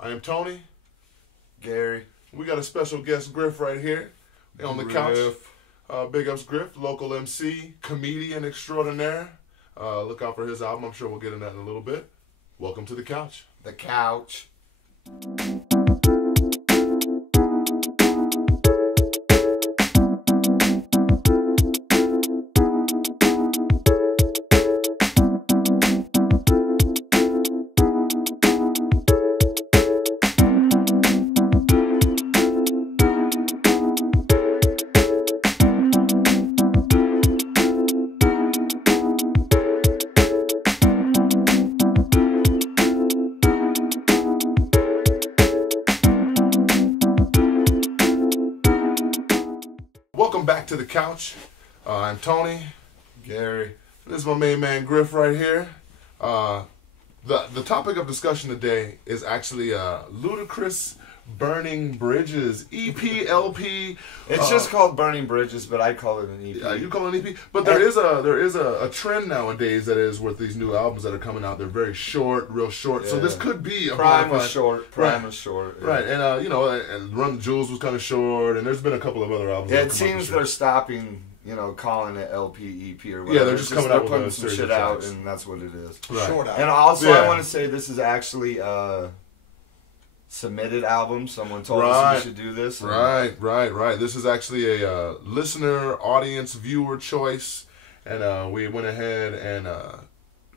I am Tony. Gary. We got a special guest, Griff, right here on the couch. Big ups, Griff, local MC, comedian extraordinaire. Look out for his album. I'm sure we'll get into that in a little bit. Welcome to the couch. The couch. Welcome back to the couch. I'm Tony. Gary. This is my main man, Griff, right here. The topic of discussion today is actually Ludacris-BURNIng Bridges, EP, LP. It's just called Burning Bridges, but I call it an EP. You call it an EP? But there is a trend nowadays that is with these new albums that are coming out. They're very short, real short. Yeah. So this could be a Prime was short. Prime was short. Yeah. Right, and and Run the Jewels was kind of short, and there's been a couple of other albums. Yeah, it seems they're stopping, calling it LP, EP, or whatever. Yeah, they're just coming out with putting some shit out, and that's what it is. Right. Short album. And also, I want to say this is actually submitted album. Someone told us we should do this. Right. This is actually a listener, audience, viewer choice, and we went ahead and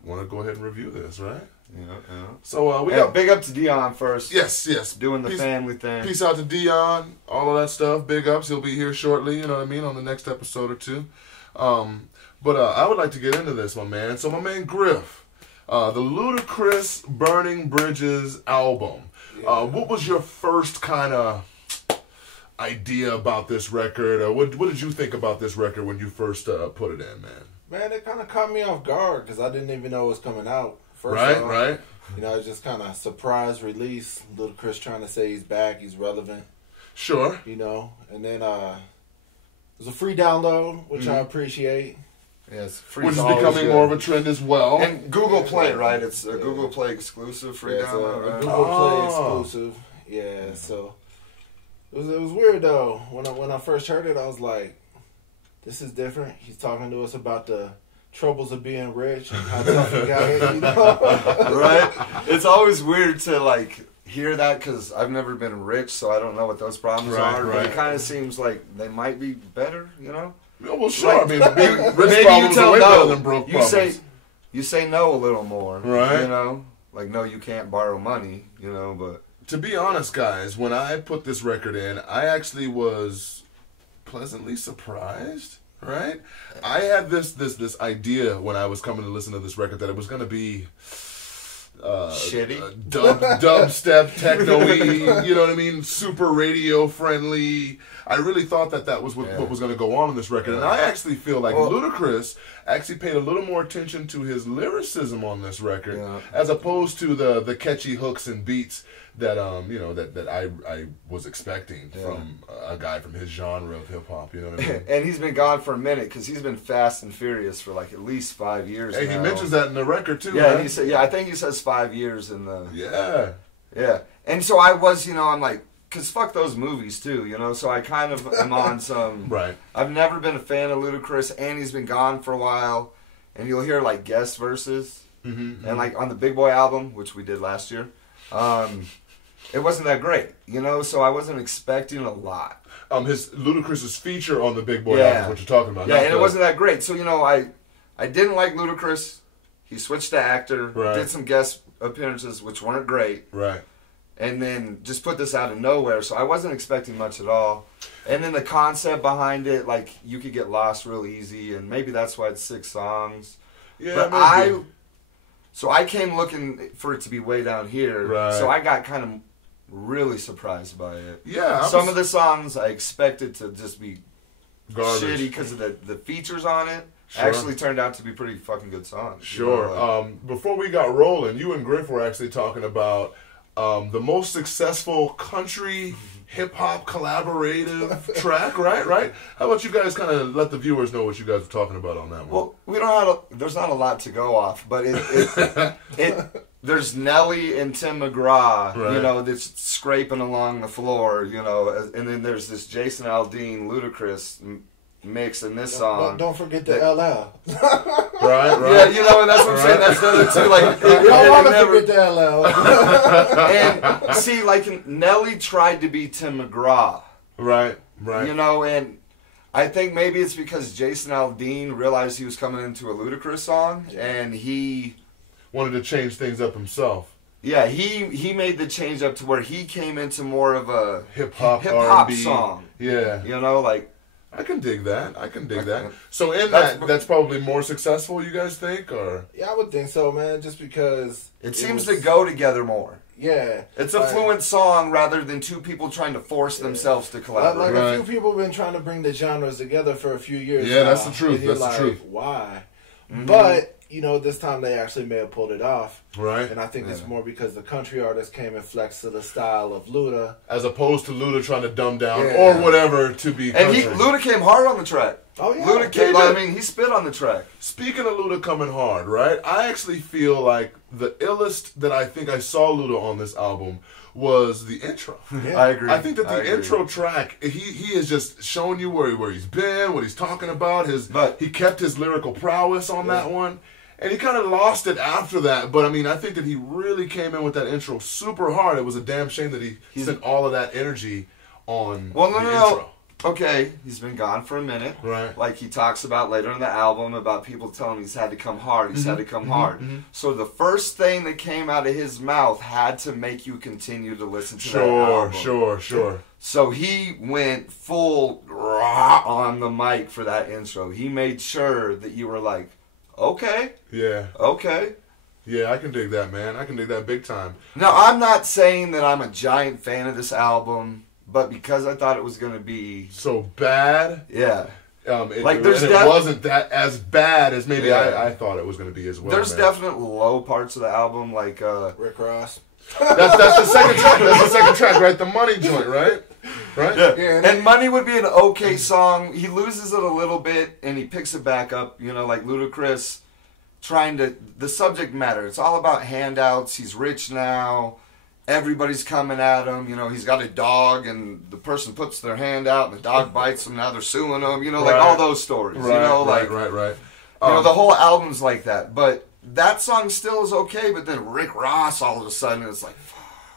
want to go ahead and review this, right? Yeah. So we got big up to Dion first. Yes. Doing the family thing. Peace out to Dion, all of that stuff. Big ups. He'll be here shortly. You know what I mean, on the next episode or two. But I would like to get into this, my man. So my man Griff, the Ludacris-BURNIng Bridges album. What was your first kind of idea about this record? What did you think about this record when you first put it in, man? Man, it kind of caught me off guard because I didn't even know it was coming out. Right. It's just kind of surprise release. Ludacris trying to say he's back, he's relevant. Sure. And then it was a free download, which I appreciate. Yes, free. Which is becoming more of a trend as well. And Google Play, right? It's a Google Play exclusive, free download, right? Google Play exclusive. Yeah, so it was weird though. When I first heard it, I was like, this is different. He's talking to us about the troubles of being rich and how tough he got it, Right? It's always weird to hear that because I've never been rich, so I don't know what those problems are. But it kind of seems like they might be better, Well, sure. Maybe rich problems are way better than broke problems. You say no a little more, right? No, you can't borrow money, But to be honest, guys, when I put this record in, I actually was pleasantly surprised. Right? I had this idea when I was coming to listen to this record that it was going to be shitty, dubstep, techno-y, you know what I mean? Super radio friendly. I really thought that was what was going to go on in this record, and I actually feel like Ludacris actually paid a little more attention to his lyricism on this record, as opposed to the catchy hooks and beats that that I was expecting from a guy from his genre of hip hop. You know what I mean? And he's been gone for a minute because he's been fast and furious for at least 5 years. Hey, now. He mentions that in the record too. Yeah, right? he said. Yeah, I think he says 5 years in the. Yeah. And so I was, I'm like, cause fuck those movies too, So I kind of am on some. Right. I've never been a fan of Ludacris, and he's been gone for a while, and you'll hear guest verses, and on the Big Boy album, which we did last year. It wasn't that great, so I wasn't expecting a lot. His Ludacris's feature on the Big Boy album is what you're talking about. Yeah, and it wasn't that great. So, I didn't like Ludacris. He switched to actor, did some guest appearances, which weren't great. Right. And then just put this out of nowhere, so I wasn't expecting much at all. And then the concept behind it, you could get lost real easy, and maybe that's why it's 6 songs. Yeah, but maybe. So I came looking for it to be way down here, so I got kind of really surprised by it. Yeah. Some of the songs I expected to just be garbage, shitty because of the features on it. Sure. Actually turned out to be pretty fucking good songs. Sure. Before we got rolling, you and Griff were actually talking about the most successful country hip hop collaborative track, right? How about you guys kind of let the viewers know what you guys are talking about on that one? Well, we don't have there's not a lot to go off, but there's Nelly and Tim McGraw, Right. you know, that's scraping along the floor, you know, and then there's this Jason Aldean Ludacris mix in this song. Don't forget the LL. Right. Yeah, you know, and that's what I'm saying. That's the other two. Like, I don't want to forget the LL. And see, like Nelly tried to be Tim McGraw, Right. you know, and I think maybe it's because Jason Aldean realized he was coming into a Ludacris song, and he Wanted to change things up himself. Yeah, he made the change up to where he came into more of a Hip hop R&B song. Yeah. You know, like I can dig that. So in that's probably more successful, you guys think, or? Yeah, I would think so, man. Just because it seems to go together more. Yeah, it's a fluent song rather than two people trying to force themselves to collaborate. Like a few people have been trying to bring the genres together for a few years. Yeah, now, that's the truth. That's the truth. Why? But you know, this time they actually may have pulled it off. Right. And I think it's more because the country artist came and flexed to the style of Luda. As opposed to Luda trying to dumb down or whatever to be country. And Luda came hard on the track. Oh, yeah. Luda came, I mean, he spit on the track. Speaking of Luda coming hard, right? I actually feel like the illest that I think I saw Luda on this album was the intro. Yeah. I agree. I think that the intro track, he is just showing you where he's been, what he's talking about. He kept his lyrical prowess on that one. And he kind of lost it after that. But, I mean, I think that he really came in with that intro super hard. It was a damn shame that he sent all of that energy on the intro. Okay, he's been gone for a minute. Right. Like he talks about later in the album about people telling him he's had to come hard. He's had to come hard. So the first thing that came out of his mouth had to make you continue to listen to that album. Sure. So he went full raw on the mic for that intro. He made sure that you were like, okay. Yeah. Okay. Yeah, I can dig that, man. I can dig that big time. Now, I'm not saying that I'm a giant fan of this album, but because I thought it was going to be so bad, yeah. It wasn't that as bad as maybe I thought it was going to be as well. There's definite low parts of the album, like Rick Ross. That's the second track. That's the second track, right? The Money joint, right? Right? Yeah. And Money would be an okay song. He loses it a little bit, and he picks it back up. You know, like Ludacris trying to the subject matter. It's all about handouts. He's rich now. Everybody's coming at him. You know, he's got a dog, and the person puts their hand out, and the dog bites him. Now they're suing him. You know, like all those stories. Right, you know, right. You know, the whole album's like that. But that song still is okay. But then Rick Ross, all of a sudden, it's like.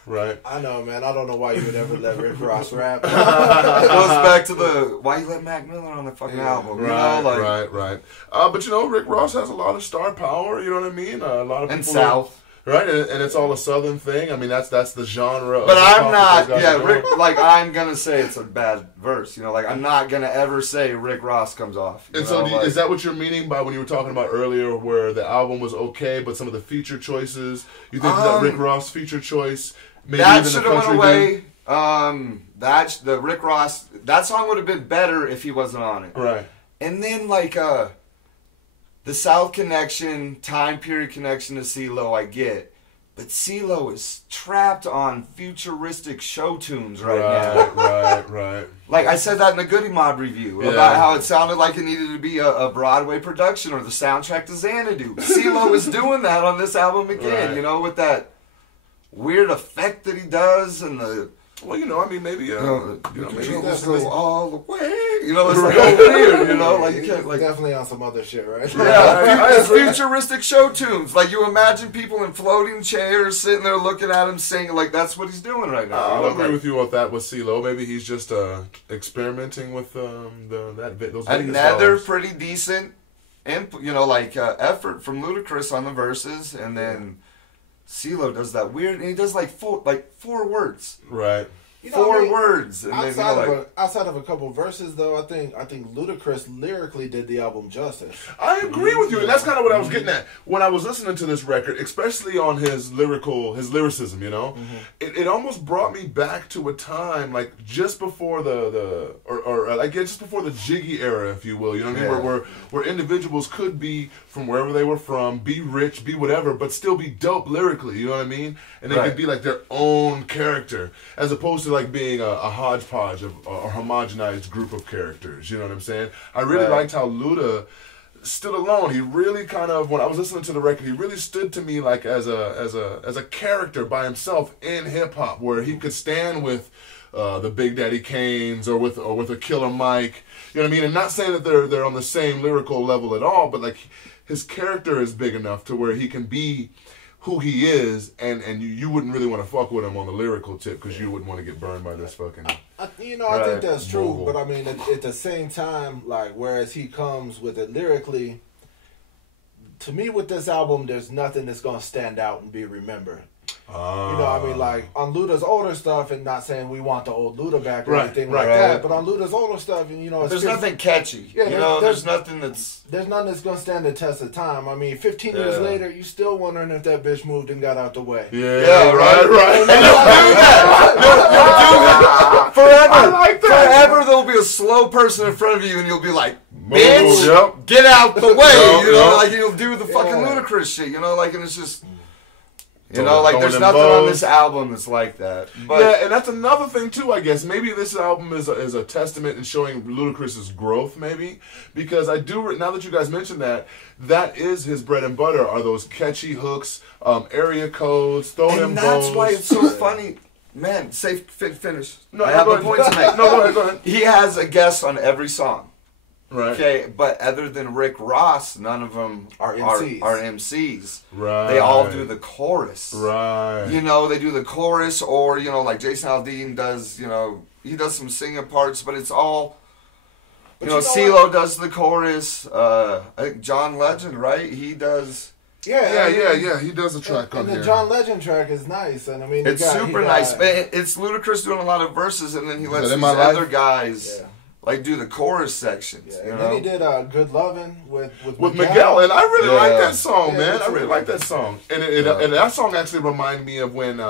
Right. I know, man. I don't know why you would ever let Rick Ross rap. It goes back to the why you let Mac Miller on the fucking album. Right, you know, right. But you know, Rick Ross has a lot of star power. You know what I mean? A lot of people. And South. Right, and it's all a Southern thing. I mean, that's the genre. But I'm not. Yeah, Rick. Like I'm gonna say it's a bad verse. You know, like I'm not gonna ever say Rick Ross comes off. And so, is that what you're meaning by when you were talking about earlier, where the album was okay, but some of the feature choices? You think that Rick Ross feature choice? Maybe that should have went away. That's the Rick Ross. That song would have been better if he wasn't on it. Right. And then like the South connection, time period connection to CeeLo, I get. But CeeLo is trapped on futuristic show tunes right now. Right. Like I said that in the Goody Mob review about how it sounded like it needed to be a Broadway production or the soundtrack to Xanadu. CeeLo is doing that on this album again, you know, with that weird effect that he does and the... Well, you know, I mean, maybe maybe go all the way. You know, it's like weird. You know, like you can't like definitely on some other shit, right? Yeah, it's futuristic show tunes. Like you imagine people in floating chairs sitting there looking at him singing. Like that's what he's doing right now. I'll agree with you on that with CeeLo. Maybe he's just experimenting with those. Another pretty decent, effort from Ludacris on the verses, and then CeeLo does that weird, and he does like four words. Right. 4 words. And outside of a couple verses, though, I think Ludacris lyrically did the album justice. I agree with you, and that's kind of what I was getting at when I was listening to this record, especially on his lyricism. You know, it almost brought me back to a time like just before just before the Jiggy era, if you will. You know what I mean? Where individuals could be from wherever they were from, be rich, be whatever, but still be dope lyrically. You know what I mean? And they could be like their own character, as opposed to like being a hodgepodge of a homogenized group of characters. You know what I'm saying? I really liked how Luda stood alone. He really kind of, when I was listening to the record, he really stood to me like as a character by himself in hip hop, where he could stand with the Big Daddy Kanes or with a Killer Mike. You know what I mean? And not saying that they're on the same lyrical level at all, but like his character is big enough to where he can be who he is, and you wouldn't really want to fuck with him on the lyrical tip because you wouldn't want to get burned by this fucking. I think that's true, but I mean, at the same time, like, whereas he comes with it lyrically, to me, with this album, there's nothing that's gonna stand out and be remembered. You know what I mean? Like, on Luda's older stuff, and not saying we want the old Luda back or anything like that, but on Luda's older stuff, and there's nothing catchy. Yeah, there's nothing that's gonna stand the test of time. I mean, 15 years later, you still wondering if that bitch moved and got out the way. Yeah, right. And you'll do that. You'll do that forever. I like that. Forever, there'll be a slow person in front of you, and you'll be like, "Bitch, get out the way." Like you'll do the fucking Ludacris shit. And it's just. There's nothing on this album that's like that. But and that's another thing too, I guess. Maybe this album is a testament in showing Ludacris's growth, maybe. Because I do, now that you guys mentioned that is his bread and butter, are those catchy hooks, area codes, throw them balls. And that's why it's so funny. Man, finish. No, I have a point to make. No, go ahead. He has a guest on every song. Right. Okay, but other than Rick Ross, none of them are MCs. Right. They all do the chorus. Right. They do the chorus, or like Jason Aldean does. He does some singing parts, but it's all. CeeLo does the chorus. I think John Legend, right? He does. Yeah. He does a track on here. And the John Legend track is nice, and I mean, it's super nice. But it's Ludacris doing a lot of verses, and then he lets these other guys. Yeah. Like do the chorus sections, and then he did "Good Lovin' with Miguel, and I really like that song, man. I really like that song, and that song actually reminded me of when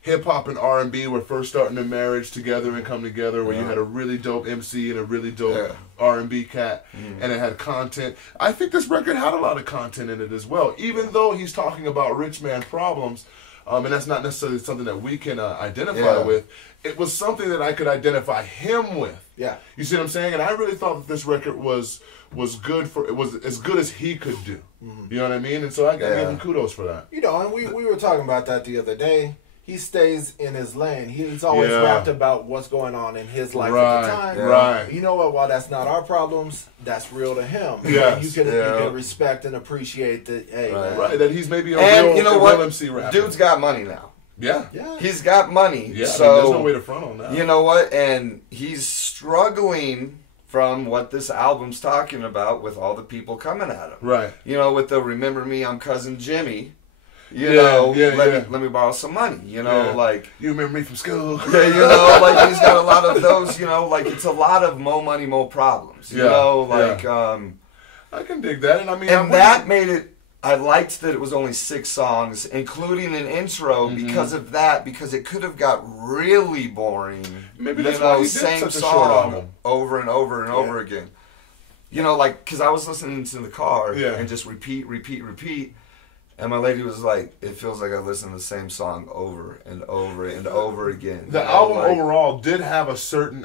hip hop and R&B were first starting to marriage together and come together, where you had a really dope MC and a really dope R&B cat, and it had content. I think this record had a lot of content in it as well, even though he's talking about rich man problems. And that's not necessarily something that we can identify with. It was something that I could identify him with. Yeah. You see what I'm saying? And I really thought that this record was good it was as good as he could do. You know what I mean? And so I give him kudos for that. And we were talking about that the other day. He stays in his lane. He's always rapped about what's going on in his life at the time. Right. You know what? While that's not our problems, that's real to him. Yes. You can respect and appreciate that. Hey, that he's maybe a real MC rapper. Dude's got money now. Yeah. He's got money. Yeah. So there's no way to front on that. You know what? And he's struggling from what this album's talking about with all the people coming at him. Right. With the "Remember Me, I'm Cousin Jimmy." Let me borrow some money, like... You remember me from school. Like he's got a lot of those, like it's a lot of mo money, mo problems, I can dig that, and I mean... And that made it... I liked that it was only 6 songs, including an intro, because of that, because it could have got really boring. Maybe that's why he did same such a song short album. Over and over and over again. Because I was listening to the car and just repeat. And my lady was like, "It feels like I listen to the same song over and over and over again." The album overall did have a certain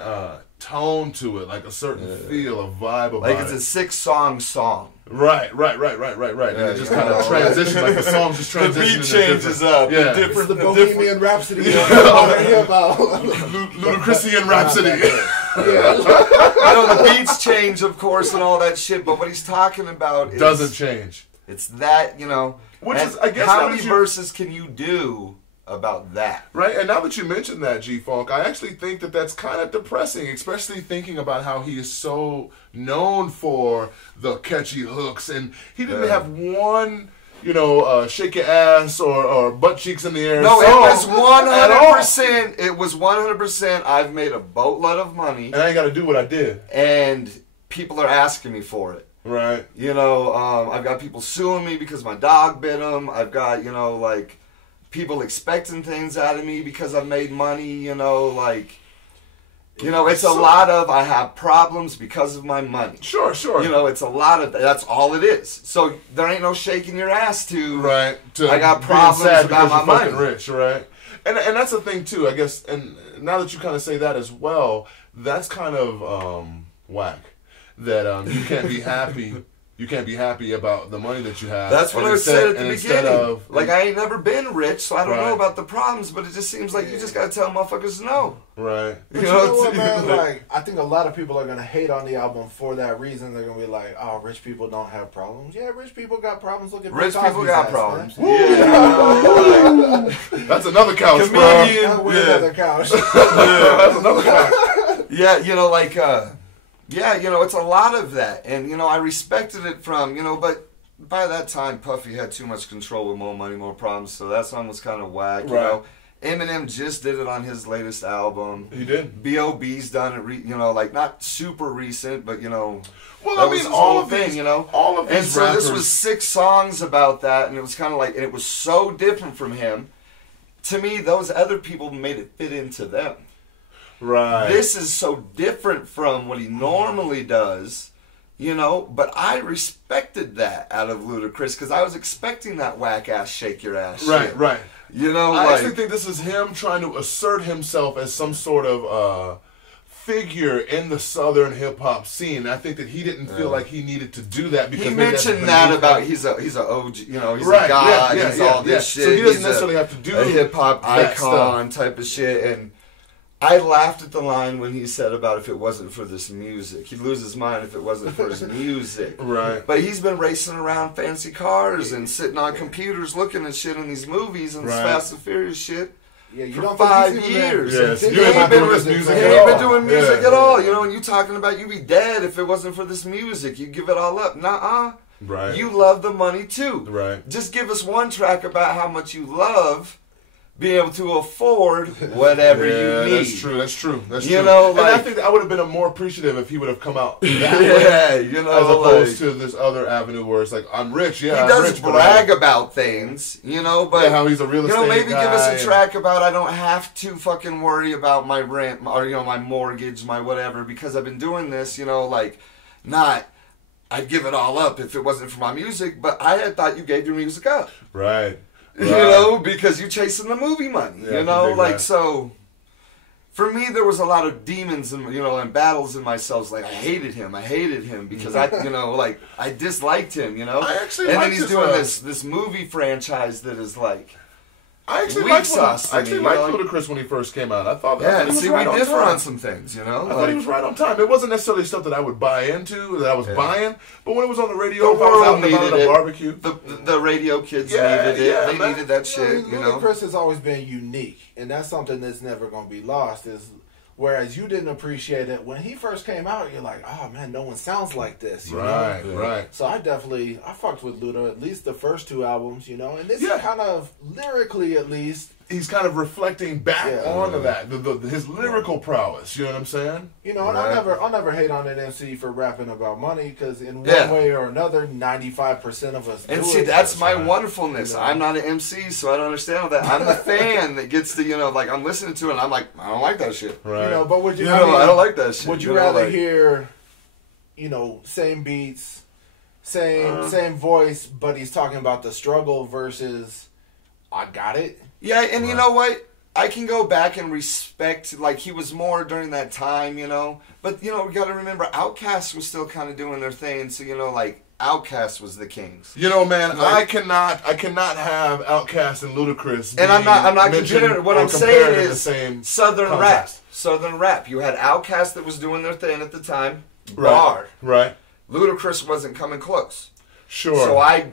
tone to it, like a certain feel, a vibe about it. Like it's a 6-song song. Right. And it just kind of transitions, like the songs just transition. The beat changes up. Yeah. It's the Bohemian Rhapsody. Ludacris-BURNING Rhapsody. The beats change, of course, and all that shit, but what he's talking about doesn't change. It's that, Which is, I guess, how many verses can you do about that? Right, and now that you mentioned that, G-Funk, I actually think that that's kind of depressing, especially thinking about how he is so known for the catchy hooks, and he didn't have one... shake your ass or butt cheeks in the air. No, it was 100%. It it was 100%. I've made a boatload of money, and I ain't got to do what I did, and people are asking me for it. Right. You know, I've got people suing me because my dog bit them. I've got, you know, like, people expecting things out of me because I've made money, you know, like, you know, it's a lot of, I have problems because of my money. Sure. You know, it's a lot of, that's all it is. So there ain't no shaking your ass to, right. I got problems about my money. Rich, right? And that's the thing too, I guess. And now that you kind of say that as well, that's kind of whack. That you can't be happy. You can't be happy about the money that you have. That's what I said at the beginning. Like, I ain't never been rich, so I don't know about the problems, but it just seems like you just got to tell motherfuckers no. Right. But you know what, man? Like, I think a lot of people are going to hate on the album for that reason. They're going to be like, oh, rich people don't have problems. Yeah, rich people got problems. Look at rich people got problems. Yeah. That's another couch, bro. Another couch. That's another couch. Yeah, you know, like... yeah, you know, it's a lot of that. And, you know, I respected it from, you know, but by that time, Puffy had too much control with More Money, More Problems, so that song was kind of whack, you know. Eminem just did it on his latest album. He did. B.O.B.'s done it, you know, like, not super recent, but, you know, well, that I mean, was his all whole of thing, these, you know. all of these and so rappers. This was 6 songs about that, and it was kind of like, and it was so different from him. To me, those other people made it fit into them. Right. This is so different from what he normally does, you know, but I respected that out of Ludacris because I was expecting that whack ass shake your ass shit. Right. You know, I like, actually think this is him trying to assert himself as some sort of figure in the southern hip hop scene. I think that he didn't feel like he needed to do that because he mentioned that about he's a OG, you know, he's a god, he's all this shit. So he doesn't necessarily have to do a hip hop icon type of shit. And I laughed at the line when he said about if it wasn't for this music. He'd lose his mind if it wasn't for his music. Right. But he's been racing around fancy cars and sitting on computers looking at shit in these movies and Fast and Furious shit for 5 years. Yes. He ain't been doing music at all. You know, and you talking about you be dead if it wasn't for this music. You give it all up. Nuh-uh. Right. You love the money too. Right. Just give us one track about how much you love being able to afford whatever you need. That's true. You know, and I think that I would have been more appreciative if he would have come out that way, you know, as opposed to this other avenue where it's like, I'm rich, he does brag about things, you know, but how he's a real estate maybe guy give us a track about I don't have to fucking worry about my rent or, you know, my mortgage, my whatever, because I've been doing this, you know, like, not I'd give it all up if it wasn't for my music, but I had thought you gave your music up. Right. You know, because you're chasing the movie money. Yeah, you know, like, so for me, there was a lot of demons and, you know, and battles in myself. Like, I hated him because I, you know, like, I disliked him, you know. I actually and liked then he's doing this movie franchise that is like, I actually liked Ludacris when he first came out. I thought that we differ on some things, you know. I thought he was right on time. It wasn't necessarily stuff that I would buy into, that I was buying, but when it was on the radio, if I was out and about at a barbecue. The radio kids needed it. They needed that shit, you know. Ludacris has always been unique, and that's something that's never going to be lost. Whereas you didn't appreciate it when he first came out, you're like, oh man, no one sounds like this. You know? Right. So I fucked with Luda, at least the first 2 albums, you know, and this is kind of, lyrically at least. He's kind of reflecting back onto that, his lyrical prowess, you know what I'm saying? You know, and I'll never hate on an MC for rapping about money, because in one way or another, 95% of us and see, that's my wonderfulness. You know? I'm not an MC, so I don't understand all that. I'm the fan that gets to, you know, like, I'm listening to it, and I'm like, I don't like that shit. Right. You know, but would you, I don't like that shit. Would you rather hear, you know, same beats, same voice, but he's talking about the struggle versus, I got it? Yeah, and you know what? I can go back and respect, like, he was more during that time, you know? But, you know, we got to remember, Outkast was still kind of doing their thing, so, you know, like, Outkast was the kings. You know, man, like, I cannot have Outkast and Ludacris. And I'm not comparing. What I'm saying is Southern rap. Southern rap. You had Outkast that was doing their thing at the time. Bar. Right. Ludacris wasn't coming close. Sure. So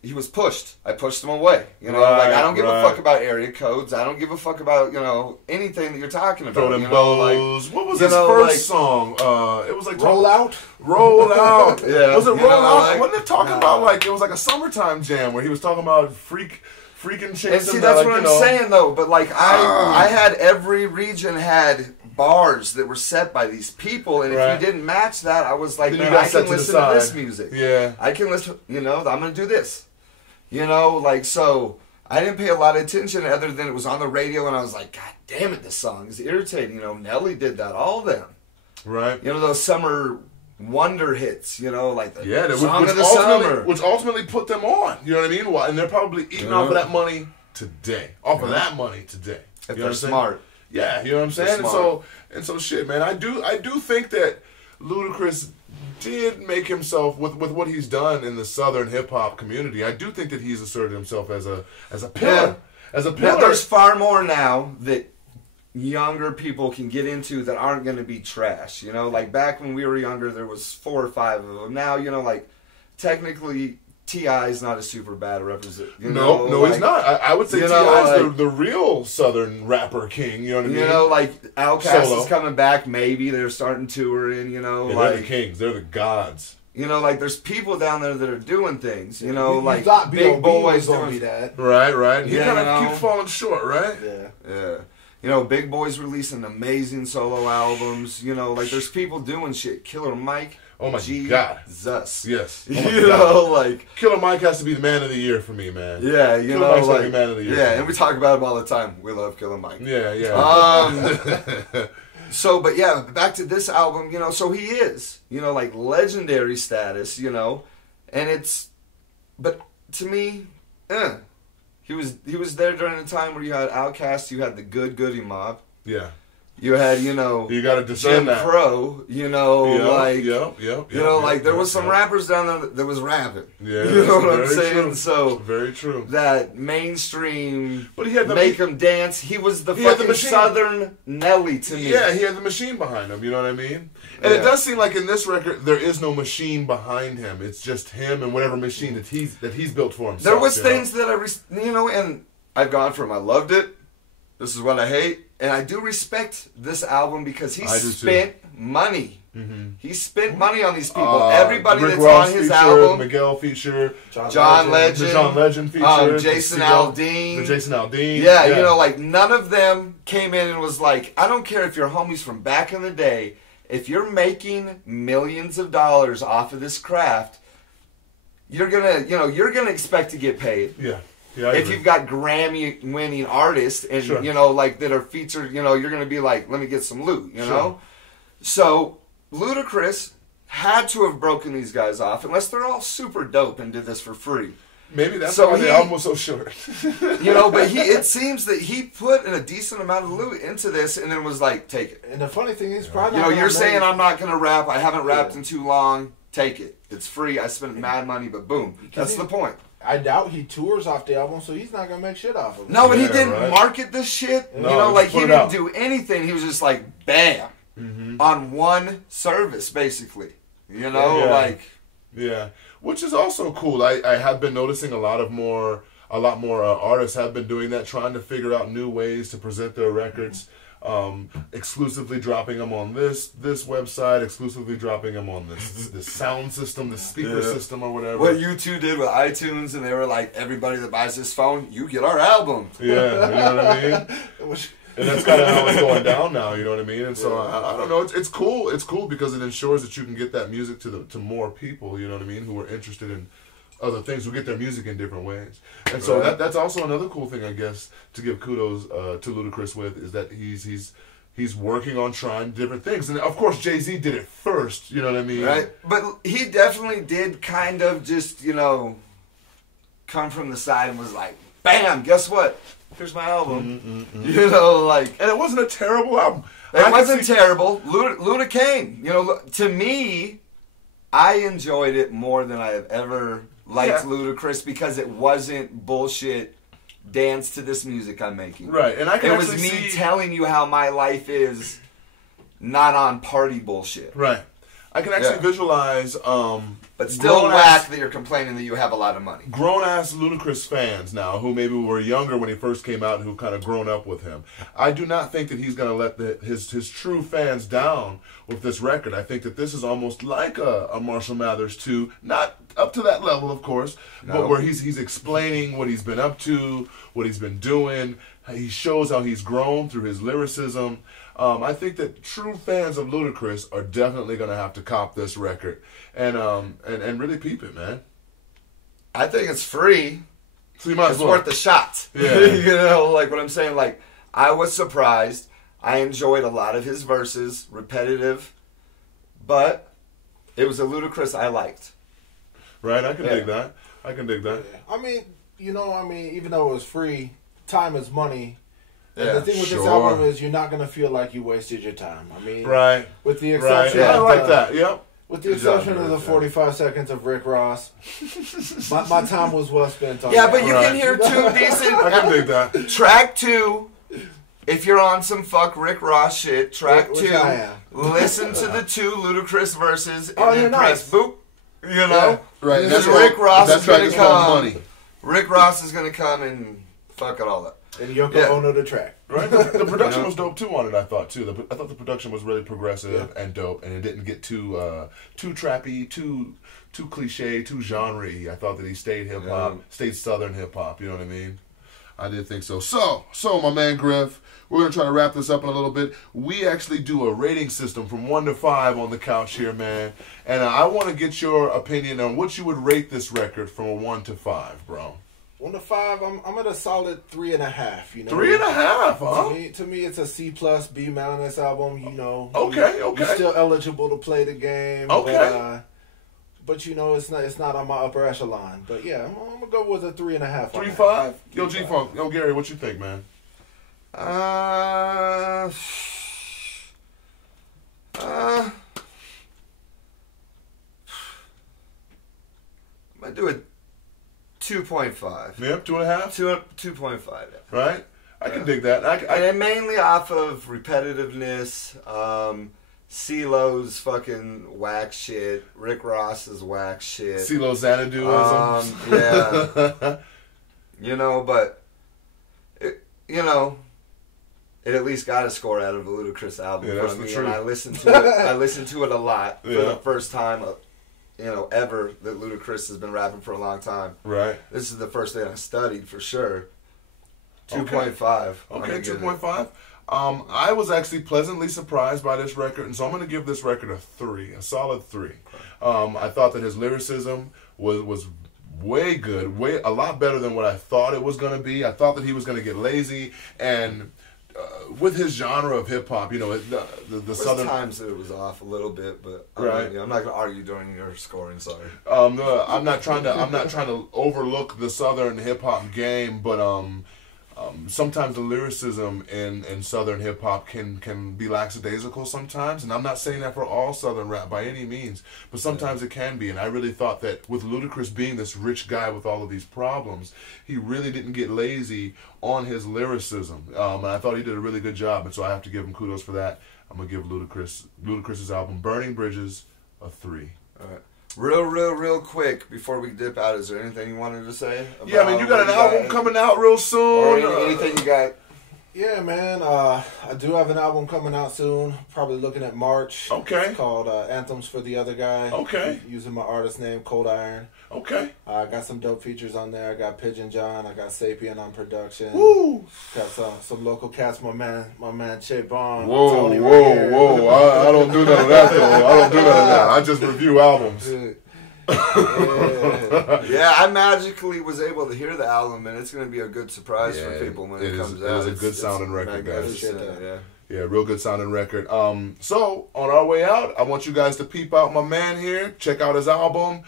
he was pushed. I pushed him away. You know, like, I don't give a fuck about area codes. I don't give a fuck about, you know, anything that you're talking about. You know, like, what was his first song? It was like Roll Out. Roll Out. Yeah. Was it Roll Out? Wasn't it talking about, like, it was like a summertime jam where he was talking about freak freaking chicks. And see, that's what I'm saying though. But like, I had every region had bars that were set by these people, and if you didn't match that, I was like, man, I can listen to this music. Yeah, I can listen. You know, I'm gonna do this. You know, like so. I didn't pay a lot of attention other than it was on the radio, and I was like, God damn it, this song is irritating. You know, Nelly did that, all of them. Right. You know, those summer wonder hits, you know, like the song of the summer. Which ultimately put them on, you know what I mean? And they're probably eating off of that money today. Off of that money today. If they're smart. Yeah, you know what I'm saying? And so shit, man, I do think that Ludacris did make himself with what he's done in the southern hip hop community. I do think that he's asserted himself as a pillar. Yeah. As a pillar. Now, there's far more now that younger people can get into that aren't going to be trash. You know, like back when we were younger, there was 4 or 5 of them. Now, you know, like technically T.I. is not a super bad representative. No, he's not. I would say T.I. is the real southern rapper king. You know what I mean? You know, like Outkast is coming back. Maybe they're starting touring. You know, like they're the kings. They're the gods. You know, like there's people down there that are doing things. You know, like Big Boy's doing me that. Right. He kind of keeps falling short, right? Yeah. You know, Big Boy's releasing amazing solo albums. You know, like there's people doing shit. Killer Mike. Oh my God. Jesus. Yes. You know, like Killer Mike has to be the man of the year for me, man. Yeah, you Killer know, Mike's like man of the year. Yeah, and we talk about him all the time. We love Killer Mike. Yeah. So, but yeah, back to this album, you know, so he is, you know, like legendary status, you know, and it's, but to me, he was there during a time where you had Outkast, you had the Good Goody Mob. Yeah. You had, you know, you got to discern Jim Crow, you know, like, you know, like there was some rappers down there that was rapping. Yeah, you know what I'm saying? True. So very true. That mainstream, but he had make him dance. He was the fucking Southern Nelly to me. Yeah, he had the machine behind him. You know what I mean? And it does seem like in this record there is no machine behind him. It's just him and whatever machine that he's built for himself. There was things that you know, and I've gone from I loved it. This is what I hate. And I do respect this album because he spent money. Mm-hmm. He spent money on these people. Everybody Rick that's Ross on his feature, album. Miguel feature. John Legend. The John Legend feature. Jason Aldean. The Jason Aldean. Yeah, you know, like none of them came in and was like, I don't care if you're homies from back in the day. If you're making millions of dollars off of this craft, you're gonna expect to get paid. Yeah. If you've got Grammy-winning artists and you know, like that are featured, you know, you're gonna be like, let me get some loot, you know. So Ludacris had to have broken these guys off, unless they're all super dope and did this for free. Maybe that's why the album was so short. You know, but it seems that he put a decent amount of loot into this, and then was like, take it. And the funny thing is, probably you know, you're saying I'm not gonna rap. I haven't rapped in too long. Take it. It's free. I spent mad money, but boom, that's the point. I doubt he tours off the album, so he's not gonna make shit off of it. No, but he didn't market this shit. No, you know, like he didn't do anything. He was just like, bam, on one service, basically. You know, yeah, which is also cool. I have been noticing a lot more artists have been doing that, trying to figure out new ways to present their records. Exclusively dropping them on this website, exclusively dropping them on this sound system, the speaker system or whatever. What U2 did with iTunes, and they were like, everybody that buys this phone, you get our album. Yeah, you know what I mean? And that's kind of how it's going down now, you know what I mean? And so I don't know, it's cool. It's cool because it ensures that you can get that music to more people, you know what I mean, who are interested in other things, who get their music in different ways. And so that's also another cool thing, I guess, to give kudos to Ludacris with, is that he's working on trying different things. And of course Jay-Z did it first, you know what I mean? Right. But he definitely did kind of just, you know, come from the side and was like, bam, guess what? Here's my album. You know, like... And it wasn't a terrible album. It wasn't terrible. Luda came. You know, to me, I enjoyed it more than I have ever liked Ludacris, because it wasn't bullshit dance to this music I'm making. Right. And I can It was me telling you how my life is, not on party bullshit. Right. I can actually visualize. But still whack that you're complaining that you have a lot of money. Grown-ass Ludacris fans now, who maybe were younger when he first came out and who kind of grown up with him. I do not think that he's going to let his true fans down with this record. I think that this is almost like a Marshall Mathers 2. Not up to that level, of course, but where he's explaining what he's been up to, what he's been doing. He shows how he's grown through his lyricism. I think that true fans of Ludacris are definitely going to have to cop this record and really peep it, man. I think it's free. So you might as well. It's worth the shot. Yeah. You know, like what I'm saying. Like, I was surprised. I enjoyed a lot of his verses, repetitive, but it was a Ludacris I liked. Right, I can dig that. I can dig that. Yeah. I mean, even though it was free, time is money. And Yeah, the thing with this album is you're not going to feel like you wasted your time. I mean, right. With the exception I of like that, yep. With the exception of the 45 seconds of Rick Ross, my time was well spent on that. But you can hear two decent... I can dig that. Track 2, if you're on some fuck Rick Ross shit, track 2, listen to the 2 Ludacris verses and then press boop, you know? Yeah. Right. Because Rick Ross is going to come. Money. Rick Ross is going to come and fuck it all up. And Yoko Ono the track. Right? The production was dope too on it, I thought too. I thought the production was really progressive and dope, and it didn't get too trappy, too cliche, too genre-y. I thought that he stayed hip hop, stayed Southern hip hop, you know what I mean? I did think so. So my man Griff, we're gonna try to wrap this up in a little bit. We actually do a rating system from 1 to 5 on the couch here, man. And I want to get your opinion on what you would rate this record from a 1 to 5, bro. 1 to 5, I'm at a solid 3.5. You know, 3.5, huh? To me, it's a C plus, B minus album. You know, okay. You're still eligible to play the game. Okay, but you know, it's not on my upper echelon. But yeah, I'm gonna go with a 3.5. 3.5. Yo, G-Funk. Yo, Gary, what you think, man? I'm gonna do it. 2.5. Yep, 2.5? 2.5, yeah. Right? I can dig that. And mainly off of repetitiveness, CeeLo's fucking whack shit, Rick Ross's whack shit. CeeLo Xanaduism. Yeah. But, it at least got a score out of a Ludacris album from me. And I listened to it. I listened to it a lot for the first time. Ever that Ludacris has been rapping for a long time. Right. This is the first thing I studied for sure. 2.5. Okay, 2.5. I was actually pleasantly surprised by this record, and so I'm going to give this record a 3, a solid 3. I thought that his lyricism was way good, a lot better than what I thought it was going to be. I thought that he was going to get lazy, and with his genre of hip hop, the southern times it was off a little bit, but right. I'm not gonna argue during your scoring. Sorry. I'm not trying to overlook the southern hip hop game, but sometimes the lyricism in southern hip hop can be lackadaisical sometimes, and I'm not saying that for all southern rap by any means, but sometimes it can be. And I really thought that with Ludacris being this rich guy with all of these problems, he really didn't get lazy on his lyricism, and I thought he did a really good job, and so I have to give him kudos for that. I'm gonna give Ludacris's album Burning Bridges a 3. All right. Real quick before we dip out, is there anything you wanted to say? Yeah, I mean, you got an album coming out real soon. Or anything you got? Yeah, man. I do have an album coming out soon. Probably looking at March. Okay. It's called Anthems for the Other Guy. Okay. Using my artist name, Cold Iron. Okay. I got some dope features on there. I got Pigeon John. I got Sapien on production. Woo! Got some local cats. My man Che Bond. Whoa! Tony Whoa! I don't do none of that though. I don't do none of that. I just review albums. Yeah, I magically was able to hear the album, and it's going to be a good surprise for people when it comes out. It is a good sounding record, guys. Yeah, real good sounding record. So on our way out, I want you guys to peep out my man here. Check out his album.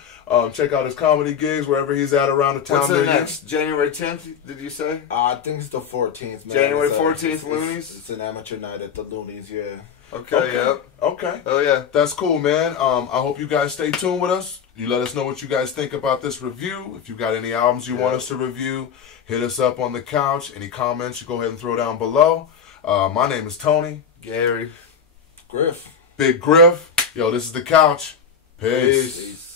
Check out his comedy gigs wherever he's at around the town. What's the next? January 10th? Did you say? I think it's the 14th. Man. January 14th, Loonies. It's an amateur night at the Loonies. Yeah. Okay. Yep. Okay. Oh yeah. That's cool, man. I hope you guys stay tuned with us. You let us know what you guys think about this review. If you got any albums you want us to review, hit us up on the couch. Any comments, you go ahead and throw down below. My name is Tony. Gary. Griff. Big Griff. Yo, this is The Couch. Peace. Peace.